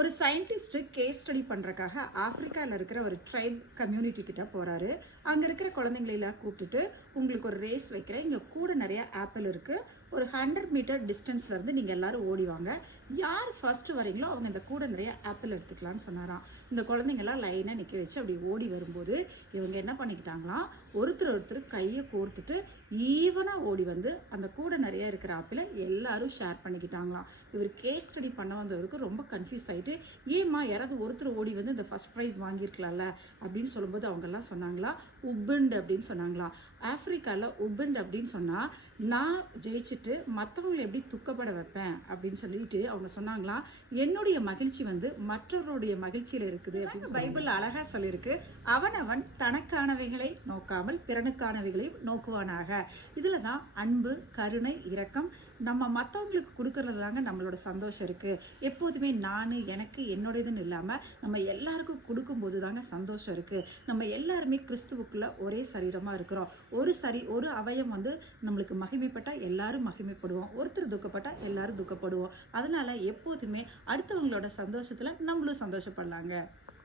ஒரு scientist case study பண்ணுறக்காக ஆப்பிரிக்காவில் இருக்கிற ஒரு ட்ரைப் கம்யூனிட்டி கிட்ட போகிறாரு. அங்கே இருக்கிற குழந்தைங்களெல்லாம் கூப்பிட்டுட்டு, உங்களுக்கு ஒரு ரேஸ் வைக்கிறேன், இங்கே கூட நிறைய ஆப்பிள் இருக்குது, ஒரு 100 மீட்டர் டிஸ்டன்ஸ்லேருந்து நீங்கள் எல்லோரும் ஓடிவாங்க, யார் ஃபர்ஸ்ட் வரீங்களோ அவங்க இந்த கூட நிறைய ஆப்பிள் எடுத்துக்கலான்னு சொன்னாராம். இந்த குழந்தைங்கள்லாம் லைனாக நிற்க வச்சு அப்படி ஓடி வரும்போது இவங்க என்ன பண்ணிக்கிட்டாங்களாம், ஒருத்தர் கையை கோர்த்துட்டு ஈவனாக ஓடி வந்து அந்த கூட நிறைய இருக்கிற ஆப்பிளை எல்லாரும் ஷேர் பண்ணிக்கிட்டாங்களாம். இவர் கேஸ் ஸ்டடி பண்ண வந்தவருக்கு ரொம்ப கன்ஃபியூஸ் ஆகிட்டு, ஏம்மா யாராவது ஒருத்தர் ஓடி வந்து இந்த ஃபர்ஸ்ட் ப்ரைஸ் வாங்கியிருக்கலாம்ல அப்படின்னு சொல்லும்போது அவங்கெல்லாம் சொன்னாங்களா, உபுண்ட் அப்படின்னு சொன்னாங்களா. ஆப்பிரிக்காவில் உபுண்ட் அப்படின்னு சொன்னால், நான் ஜெயிச்சுட்டு மற்றவங்களை எப்படி துக்கப்பட வைப்பேன் அப்படின்னு சொல்லிட்டு அவங்க சொன்னாங்களா, என்னுடைய மகிழ்ச்சி வந்து மற்றவருடைய மகிழ்ச்சியில் இருக்குது அப்படின்னு பைபிள் அழகாக சொல்லியிருக்கு. அவனவன் தனக்கானவைகளை நோக்காமல் பிறனுக்கானவைகளையும் நோக்குவானாக. இதில் தான் அன்பு, கருணை, இரக்கம், நம்ம மற்றவங்களுக்கு கொடுக்கறது தாங்க நம்மளோட சந்தோஷம் இருக்குது. எப்போதுமே நான் எனக்கு என்னோடதுன்னு இல்லாமல் நம்ம எல்லாருக்கும் கொடுக்கும்போது தாங்க சந்தோஷம் இருக்குது. நம்ம எல்லாருமே கிறிஸ்துவுக்குள்ள ஒரே சரீரமாக இருக்கிறோம். ஒரு அவயம் வந்து நம்மளுக்கு மகிமைப்பட்டால் எல்லாரும் மகிமைப்படுவோம், ஒருத்தர் துக்கப்பட்டால் எல்லாரும் துக்கப்படுவோம். அதனால் எப்போதுமே அடுத்தவங்களோட சந்தோஷத்தில் நம்மளும் சந்தோஷப்படலாங்க.